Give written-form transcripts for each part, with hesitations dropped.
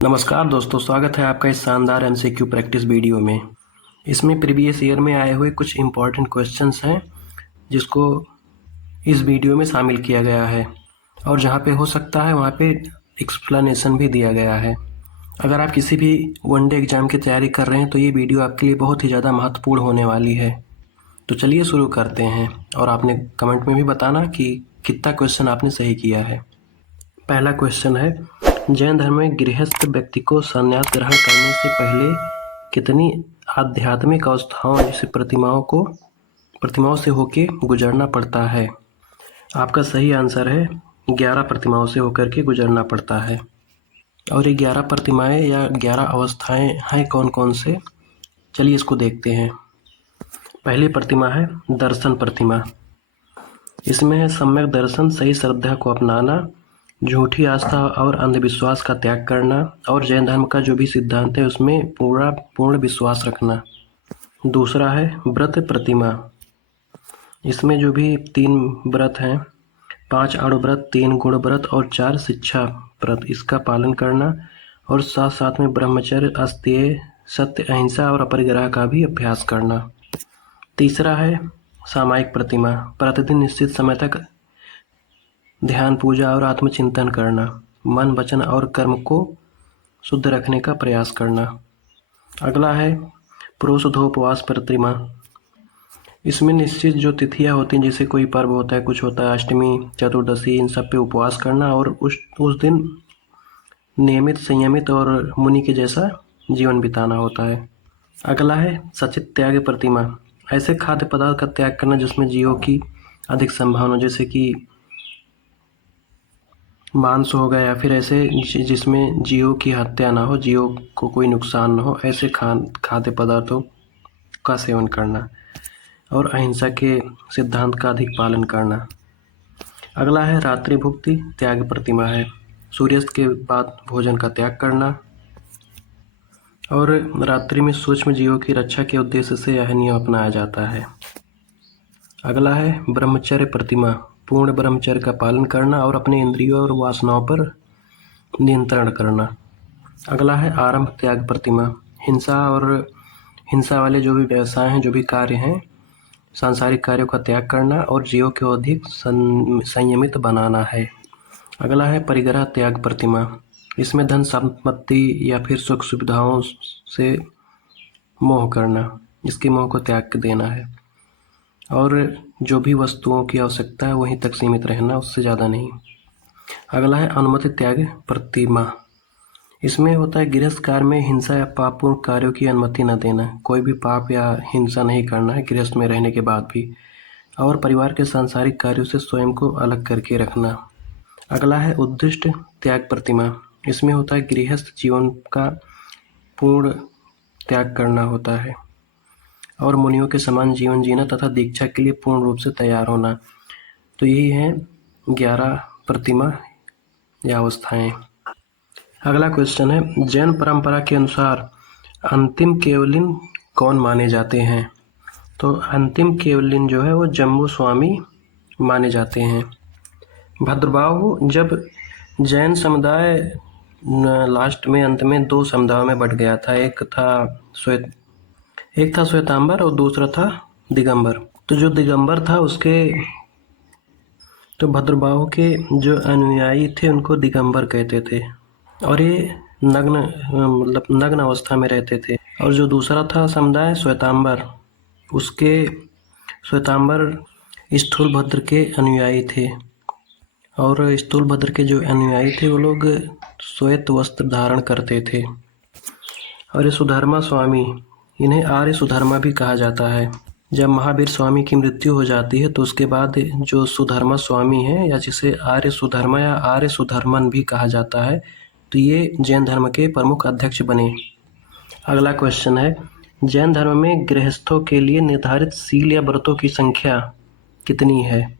नमस्कार दोस्तों, स्वागत है आपका इस शानदार एमसीक्यू प्रैक्टिस वीडियो में। इसमें प्रीवियस ईयर में आए हुए कुछ इम्पॉर्टेंट क्वेश्चंस हैं जिसको इस वीडियो में शामिल किया गया है और जहाँ पे हो सकता है वहाँ पे एक्सप्लेनेशन भी दिया गया है। अगर आप किसी भी वनडे एग्ज़ाम की तैयारी कर रहे हैं तो ये वीडियो आपके लिए बहुत ही ज़्यादा महत्वपूर्ण होने वाली है। तो चलिए शुरू करते हैं और आपने कमेंट में भी बताना कि कितना क्वेश्चन आपने सही किया है। पहला क्वेश्चन है, जैन धर्म में गृहस्थ व्यक्ति को संन्यास ग्रहण करने से पहले कितनी आध्यात्मिक अवस्थाओं जैसे प्रतिमाओं से होके गुजरना पड़ता है? आपका सही आंसर है 11 प्रतिमाओं से होकर के गुजरना पड़ता है। और ये 11 प्रतिमाएं या 11 अवस्थाएं हैं कौन कौन से? चलिए इसको देखते हैं। पहली प्रतिमा है दर्शन प्रतिमा। इसमें है सम्यक दर्शन, सही श्रद्धा को अपनाना, झूठी आस्था और अंधविश्वास का त्याग करना और जैन धर्म का जो भी सिद्धांत है उसमें पूर्ण विश्वास रखना। दूसरा है व्रत प्रतिमा। इसमें जो भी 3 व्रत हैं, 5 अणु व्रत, 3 गुण व्रत और 4 शिक्षा व्रत, इसका पालन करना और साथ साथ में ब्रह्मचर्य, अस्तेय, सत्य, अहिंसा और अपरिग्रह का भी अभ्यास करना। तीसरा है सामायिक प्रतिमा। प्रतिदिन निश्चित समय तक ध्यान, पूजा और आत्मचिंतन करना, मन, वचन और कर्म को शुद्ध रखने का प्रयास करना। अगला है पुरुषोधोपवास प्रतिमा। इसमें निश्चित जो तिथियां होती हैं, जैसे कोई पर्व होता है, कुछ होता है, अष्टमी, चतुर्दशी, इन सब पे उपवास करना और उस दिन नियमित, संयमित और मुनि के जैसा जीवन बिताना होता है। अगला है सचित त्याग प्रतिमा। ऐसे खाद्य पदार्थ का त्याग करना जिसमें जीवों की अधिक संभावना, जैसे कि मांस हो गया या फिर ऐसे जिसमें जीवों की हत्या ना हो, जीवों को कोई नुकसान ना हो, ऐसे खाद्य पदार्थों का सेवन करना और अहिंसा के सिद्धांत का अधिक पालन करना। अगला है रात्रि भुक्ति त्याग प्रतिमा है। सूर्यास्त के बाद भोजन का त्याग करना और रात्रि में सूक्ष्म जीवों की रक्षा के उद्देश्य से यह नियम अपनाया जाता है। अगला है ब्रह्मचर्य प्रतिमा। पूर्ण ब्रह्मचर्य का पालन करना और अपने इंद्रियों और वासनाओं पर नियंत्रण करना। अगला है आरंभ त्याग प्रतिमा। हिंसा वाले जो भी व्यवसाय हैं, जो भी कार्य हैं, सांसारिक कार्यों का त्याग करना और जीवों को अधिक संयमित बनाना है। अगला है परिग्रह त्याग प्रतिमा। इसमें धन संपत्ति या फिर सुख सुविधाओं से मोह करना, इसके मोह को त्याग देना है और जो भी वस्तुओं की आवश्यकता है वहीं तक सीमित रहना, उससे ज़्यादा नहीं। अगला है अनुमति त्याग प्रतिमा। इसमें होता है गृहस्थ कार्य में हिंसा या पापपूर्ण कार्यों की अनुमति न देना। कोई भी पाप या हिंसा नहीं करना है गृहस्थ में रहने के बाद भी, और परिवार के सांसारिक कार्यों से स्वयं को अलग करके रखना। अगला है उद्दिष्ट त्याग प्रतिमा। इसमें होता है गृहस्थ जीवन का पूर्ण त्याग करना होता है और मुनियों के समान जीवन जीना तथा दीक्षा के लिए पूर्ण रूप से तैयार होना। तो यही है 11 प्रतिमा या अवस्थाएं। अगला क्वेश्चन है, जैन परंपरा के अनुसार अंतिम केवलिन कौन माने जाते हैं? तो अंतिम केवलिन जो है वो जम्बू स्वामी माने जाते हैं। भद्रबाहु, जब जैन समुदाय लास्ट में अंत में 2 समुदायों में बट गया था, एक था श्वेतांबर और दूसरा था दिगंबर। तो जो दिगंबर था उसके तो भद्रबाहु के जो अनुयायी थे उनको दिगंबर कहते थे और ये नग्न अवस्था में रहते थे। और जो दूसरा था समुदाय श्वेतांबर, उसके श्वेतांबर स्थूलभद्र के अनुयायी थे और स्थूलभद्र के जो अनुयायी थे वो लोग श्वेत वस्त्र धारण करते थे। और ये सुधर्मा स्वामी, इन्हें आर्य सुधर्मा भी कहा जाता है। जब महावीर स्वामी की मृत्यु हो जाती है तो उसके बाद जो सुधर्मा स्वामी है, या जिसे आर्य सुधर्मा या आर्य सुधर्मन भी कहा जाता है, तो ये जैन धर्म के प्रमुख अध्यक्ष बने। अगला क्वेश्चन है, जैन धर्म में गृहस्थों के लिए निर्धारित सील या व्रतों की संख्या कितनी है?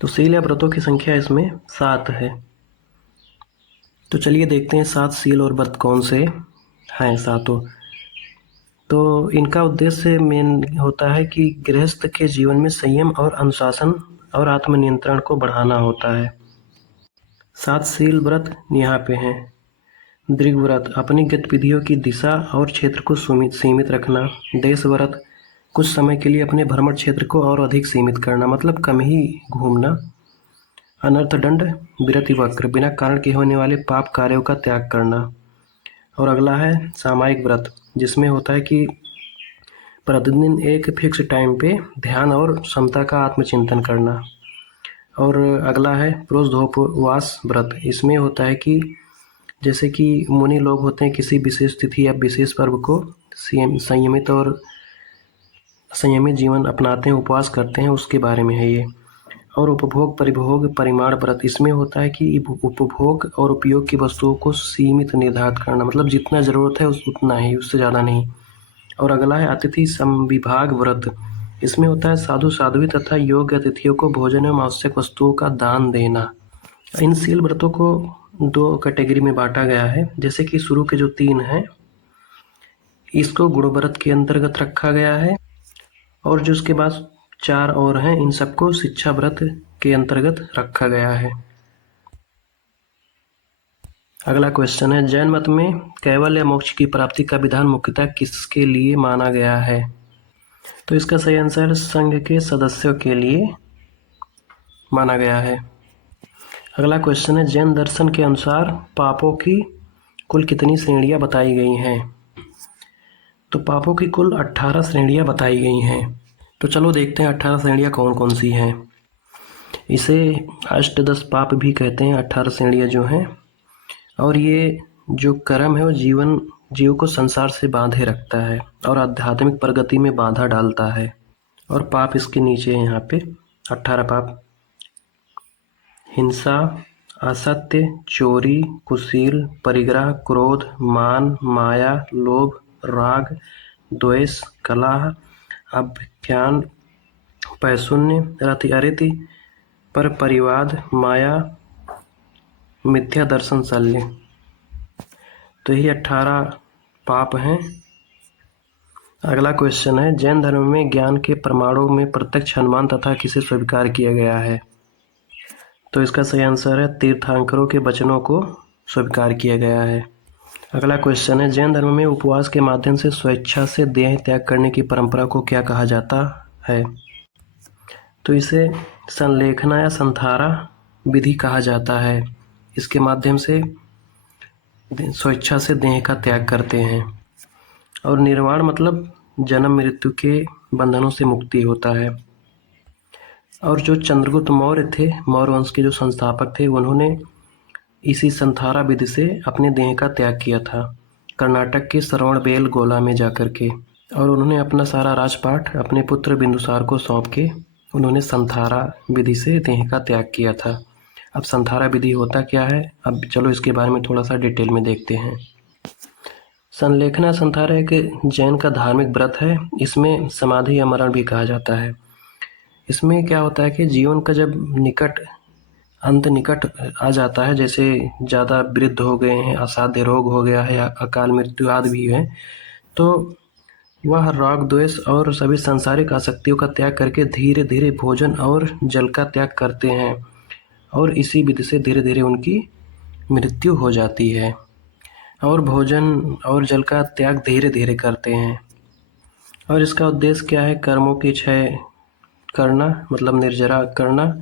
तो सील या व्रतों की संख्या इसमें 7 है। तो चलिए देखते हैं 7 सील और व्रत कौन से हैं सातों। तो इनका उद्देश्य मेन होता है कि गृहस्थ के जीवन में संयम और अनुशासन और आत्मनियंत्रण को बढ़ाना होता है। 7 सील व्रत यहाँ पे हैं। दीर्घव्रत अपनी गतिविधियों की दिशा और क्षेत्र को सीमित रखना। देशव्रत कुछ समय के लिए अपने भ्रमण क्षेत्र को और अधिक सीमित करना, मतलब कम ही घूमना। अनर्थदंड विरति वक्र बिना कारण के होने वाले पाप कार्यों का त्याग करना। और अगला है सामायिक व्रत, जिसमें होता है कि प्रतिदिन एक फिक्स टाइम पे ध्यान और समता का आत्मचिंतन करना। और अगला है प्रोषधोपवास व्रत। इसमें होता है कि जैसे कि मुनि लोग होते हैं, किसी विशेष तिथि या विशेष पर्व को संयमित जीवन अपनाते हैं, उपवास करते हैं, उसके बारे में है ये। और उपभोग परिभोग परिमाण व्रत, इसमें होता है कि उपभोग और उपयोग की वस्तुओं को सीमित निर्धारित करना, मतलब जितना ज़रूरत है उतना ही, उससे ज़्यादा नहीं। और अगला है अतिथि समविभाग व्रत। इसमें होता है साधु साध्वी तथा योग्य अतिथियों को भोजन एवं आवश्यक वस्तुओं का दान देना। इन शील व्रतों को 2 कैटेगरी में बांटा गया है। जैसे कि शुरू के जो 3 हैं इसको गुण व्रत के अंतर्गत रखा गया है, और जो उसके बाद 4 और हैं इन सबको शिक्षा व्रत के अंतर्गत रखा गया है। अगला क्वेश्चन है, जैन मत में कैवल्य या मोक्ष की प्राप्ति का विधान मुख्यतः किसके लिए माना गया है? तो इसका सही आंसर संघ के सदस्यों के लिए माना गया है। अगला क्वेश्चन है, जैन दर्शन के अनुसार पापों की कुल कितनी श्रेणियां बताई गई हैं? तो पापों की कुल 18 श्रेणियां बताई गई हैं। तो चलो देखते हैं 18 श्रेणियां कौन कौन सी हैं। इसे अष्टदश पाप भी कहते हैं, 18 श्रेणियां जो हैं। और ये जो कर्म है वो जीव को संसार से बांधे रखता है और आध्यात्मिक प्रगति में बाधा डालता है। और पाप इसके नीचे है यहाँ पे 18 पाप: हिंसा, असत्य, चोरी, कुशील, परिग्रह, क्रोध, मान, माया, लोभ, राग, द्वेष, कलह, अभ्यान, पैशून्य, रति अरिति, पर परिवाद, माया, मिथ्या दर्शन, शल्य। तो यही 18 पाप हैं। अगला क्वेश्चन है, जैन धर्म में ज्ञान के प्रमाणों में प्रत्यक्ष अनुमान तथा किसे स्वीकार किया गया है? तो इसका सही आंसर है तीर्थंकरों के वचनों को स्वीकार किया गया है। अगला क्वेश्चन है, जैन धर्म में उपवास के माध्यम से स्वेच्छा से देह त्याग करने की परंपरा को क्या कहा जाता है? तो इसे संलेखना या संथारा विधि कहा जाता है। इसके माध्यम से स्वेच्छा से देह का त्याग करते हैं। और निर्वाण मतलब जन्म मृत्यु के बंधनों से मुक्ति होता है। और जो चंद्रगुप्त मौर्य थे, मौर्य वंश के जो संस्थापक थे, उन्होंने इसी संथारा विधि से अपने देह का त्याग किया था, कर्नाटक के श्रवणबेल गोला में जाकर के। और उन्होंने अपना सारा राजपाट अपने पुत्र बिंदुसार को सौंप के उन्होंने संथारा विधि से देह का त्याग किया था। अब संथारा विधि होता क्या है, अब चलो इसके बारे में थोड़ा सा डिटेल में देखते हैं। संलेखना संथारा एक जैन का धार्मिक व्रत है। इसमें समाधि या मरण भी कहा जाता है। इसमें क्या होता है कि जीवन का जब अंत निकट आ जाता है, जैसे ज़्यादा वृद्ध हो गए हैं, असाध्य रोग हो गया है या अकाल मृत्यु आदि भी है, तो वह राग द्वेष और सभी सांसारिक आसक्तियों का त्याग करके धीरे धीरे भोजन और जल का त्याग करते हैं। और इसी विधि से धीरे धीरे उनकी मृत्यु हो जाती है। और भोजन और जल का त्याग धीरे धीरे करते हैं। और इसका उद्देश्य क्या है? कर्मों की क्षय करना, मतलब निर्जरा करना,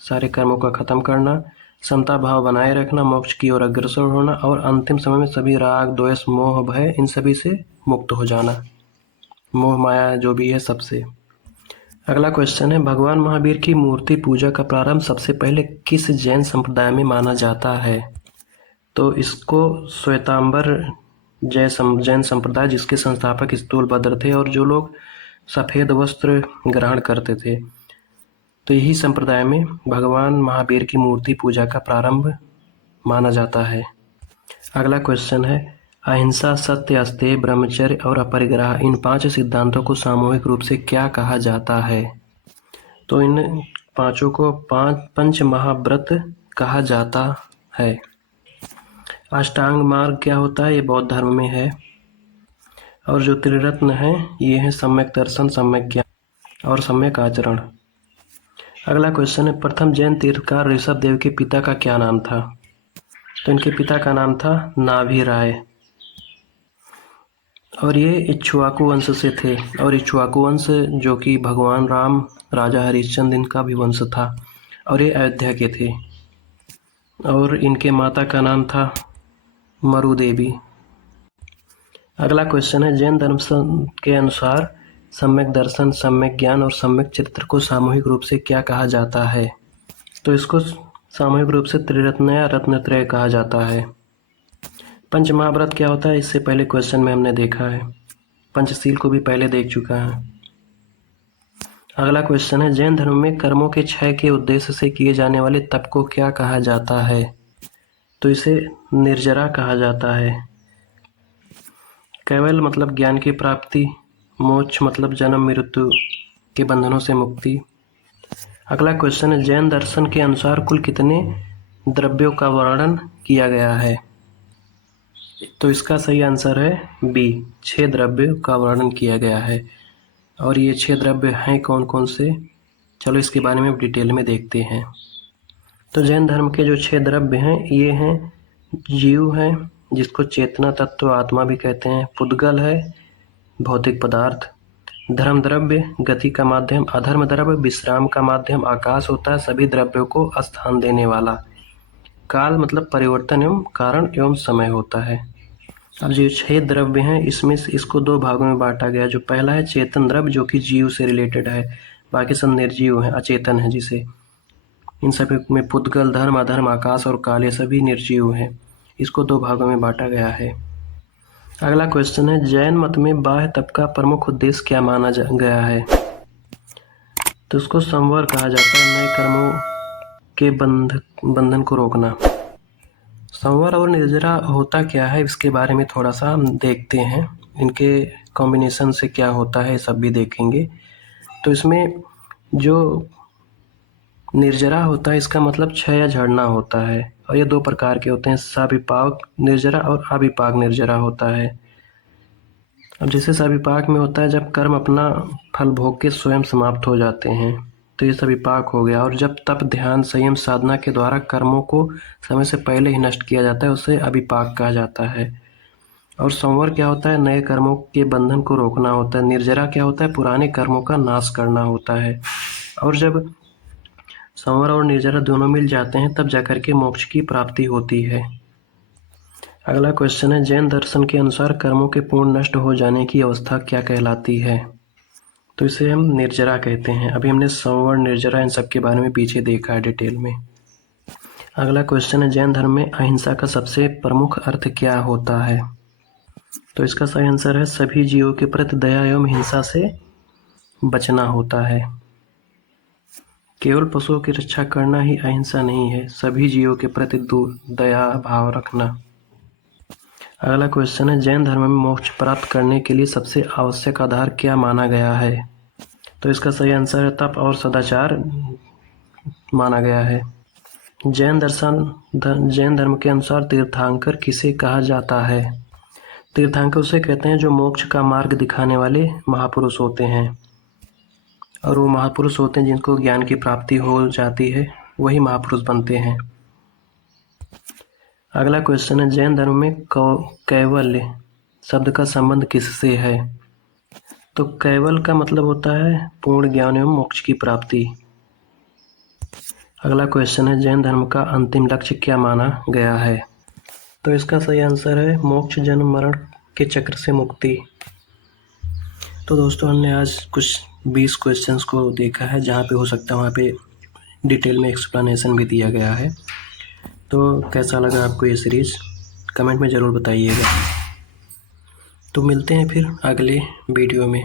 सारे कर्मों का खत्म करना, समता भाव बनाए रखना, मोक्ष की ओर अग्रसर होना, और अंतिम समय में सभी राग द्वेष मोह भय इन सभी से मुक्त हो जाना, मोह माया जो भी है सबसे। अगला क्वेश्चन है, भगवान महावीर की मूर्ति पूजा का प्रारंभ सबसे पहले किस जैन संप्रदाय में माना जाता है? तो इसको श्वेतांबर जैन संप्रदाय, जिसके संस्थापक स्थूलभद्र थे और जो लोग सफ़ेद वस्त्र ग्रहण करते थे, तो यही संप्रदाय में भगवान महावीर की मूर्ति पूजा का प्रारंभ माना जाता है। अगला क्वेश्चन है, अहिंसा, सत्य, अस्तेय, ब्रह्मचर्य और अपरिग्रह इन 5 सिद्धांतों को सामूहिक रूप से क्या कहा जाता है? तो इन 5 को पंच महाव्रत कहा जाता है। अष्टांग मार्ग क्या होता है? ये बौद्ध धर्म में है। और जो त्रिरत्न है ये है सम्यक दर्शन, सम्यक ज्ञान और सम्यक आचरण। अगला क्वेश्चन है, प्रथम जैन तीर्थकार ऋषभ देव के पिता का क्या नाम था? तो इनके पिता का नाम था नाभि राय और ये इक्ष्वाकु वंश से थे। और इक्ष्वाकु वंश जो कि भगवान राम, राजा हरिश्चंद्र इनका भी वंश था और ये अयोध्या के थे। और इनके माता का नाम था मरु देवी। अगला क्वेश्चन है, जैन धर्म के अनुसार सम्यक दर्शन, सम्यक ज्ञान और सम्यक चरित्र को सामूहिक रूप से क्या कहा जाता है? तो इसको सामूहिक रूप से त्रिरत्न या रत्नत्रय कहा जाता है। पंचमहाव्रत क्या होता है, इससे पहले क्वेश्चन में हमने देखा है। पंचशील को भी पहले देख चुका है। अगला क्वेश्चन है, जैन धर्म में कर्मों के क्षय के उद्देश्य से किए जाने वाले तप को क्या कहा जाता है? तो इसे निर्जरा कहा जाता है। कैवल मतलब ज्ञान की प्राप्ति, मोक्ष मतलब जन्म मृत्यु के बंधनों से मुक्ति। अगला क्वेश्चन है, जैन दर्शन के अनुसार कुल कितने द्रव्यों का वर्णन किया गया है? तो इसका सही आंसर है बी, 6 द्रव्यों का वर्णन किया गया है। और ये 6 द्रव्य हैं कौन कौन से, चलो इसके बारे में डिटेल में देखते हैं। तो जैन धर्म के जो 6 द्रव्य हैं ये हैं, जीव है जिसको चेतना तत्व आत्मा भी कहते हैं, पुद्गल है भौतिक पदार्थ, धर्म द्रव्य गति का माध्यम, अधर्म द्रव्य विश्राम का माध्यम, आकाश होता है सभी द्रव्यों को स्थान देने वाला, काल मतलब परिवर्तन एवं कारण एवं समय होता है। अब जो 6 द्रव्य हैं इसमें से इसको 2 भागों में बांटा गया। जो पहला है चेतन द्रव्य जो कि जीव से रिलेटेड है, बाकी सब निर्जीव हैं, अचेतन है, जिसे इन सभी में पुद्गल, धर्म, अधर्म, आकाश और काल ये सभी निर्जीव हैं। इसको 2 भागों में बांटा गया है। अगला क्वेश्चन है, जैन मत में बाह्य तप का प्रमुख उद्देश्य क्या माना गया है? तो उसको संवर कहा जाता है, नए कर्मों के बंधन को रोकना। संवर और निर्जरा होता क्या है इसके बारे में थोड़ा सा हम देखते हैं, इनके कॉम्बिनेशन से क्या होता है सब भी देखेंगे। तो इसमें जो निर्जरा होता है इसका मतलब क्षय या झड़ना होता है और ये 2 प्रकार के होते हैं, साविपाक निर्जरा और अविपाक निर्जरा होता है। अब जैसे साविपाक में होता है जब कर्म अपना फल भोग के स्वयं समाप्त हो जाते हैं, तो ये सविपाक हो गया। और जब तप, ध्यान, संयम, साधना के द्वारा कर्मों को समय से पहले ही नष्ट किया जाता है उसे अविपाक कहा जाता है। और संवर क्या होता है, नए कर्मों के बंधन को रोकना होता है। निर्जरा क्या होता है, पुराने कर्मों का नाश करना होता है। और जब संवर और निर्जरा दोनों मिल जाते हैं तब जाकर के मोक्ष की प्राप्ति होती है। अगला क्वेश्चन है, जैन दर्शन के अनुसार कर्मों के पूर्ण नष्ट हो जाने की अवस्था क्या कहलाती है? तो इसे हम निर्जरा कहते हैं। अभी हमने संवर, निर्जरा इन सब के बारे में पीछे देखा है डिटेल में। अगला क्वेश्चन है, जैन धर्म में अहिंसा का सबसे प्रमुख अर्थ क्या होता है? तो इसका सही आंसर है सभी जीवों के प्रति दया एवं हिंसा से बचना होता है। केवल पशुओं की रक्षा करना ही अहिंसा नहीं है, सभी जीवों के प्रति दया भाव रखना। अगला क्वेश्चन है, जैन धर्म में मोक्ष प्राप्त करने के लिए सबसे आवश्यक आधार क्या माना गया है? तो इसका सही आंसर है तप और सदाचार माना गया है। जैन धर्म के अनुसार तीर्थंकर किसे कहा जाता है? तीर्थंकर उसे कहते हैं जो मोक्ष का मार्ग दिखाने वाले महापुरुष होते हैं। और वो महापुरुष होते हैं जिनको ज्ञान की प्राप्ति हो जाती है, वही महापुरुष बनते हैं। अगला क्वेश्चन है, जैन धर्म में कैवल्य शब्द का संबंध किससे है? तो कैवल का मतलब होता है पूर्ण ज्ञान एवं मोक्ष की प्राप्ति। अगला क्वेश्चन है, जैन धर्म का अंतिम लक्ष्य क्या माना गया है? तो इसका सही आंसर है मोक्ष, जन्म मरण के चक्र से मुक्ति। तो दोस्तों हमने आज कुछ 20 क्वेश्चंस को देखा है, जहाँ पे हो सकता है वहाँ पे डिटेल में एक्सप्लेनेशन भी दिया गया है। तो कैसा लगा आपको ये सीरीज़, कमेंट में ज़रूर बताइएगा। तो मिलते हैं फिर अगले वीडियो में।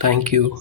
Thank you.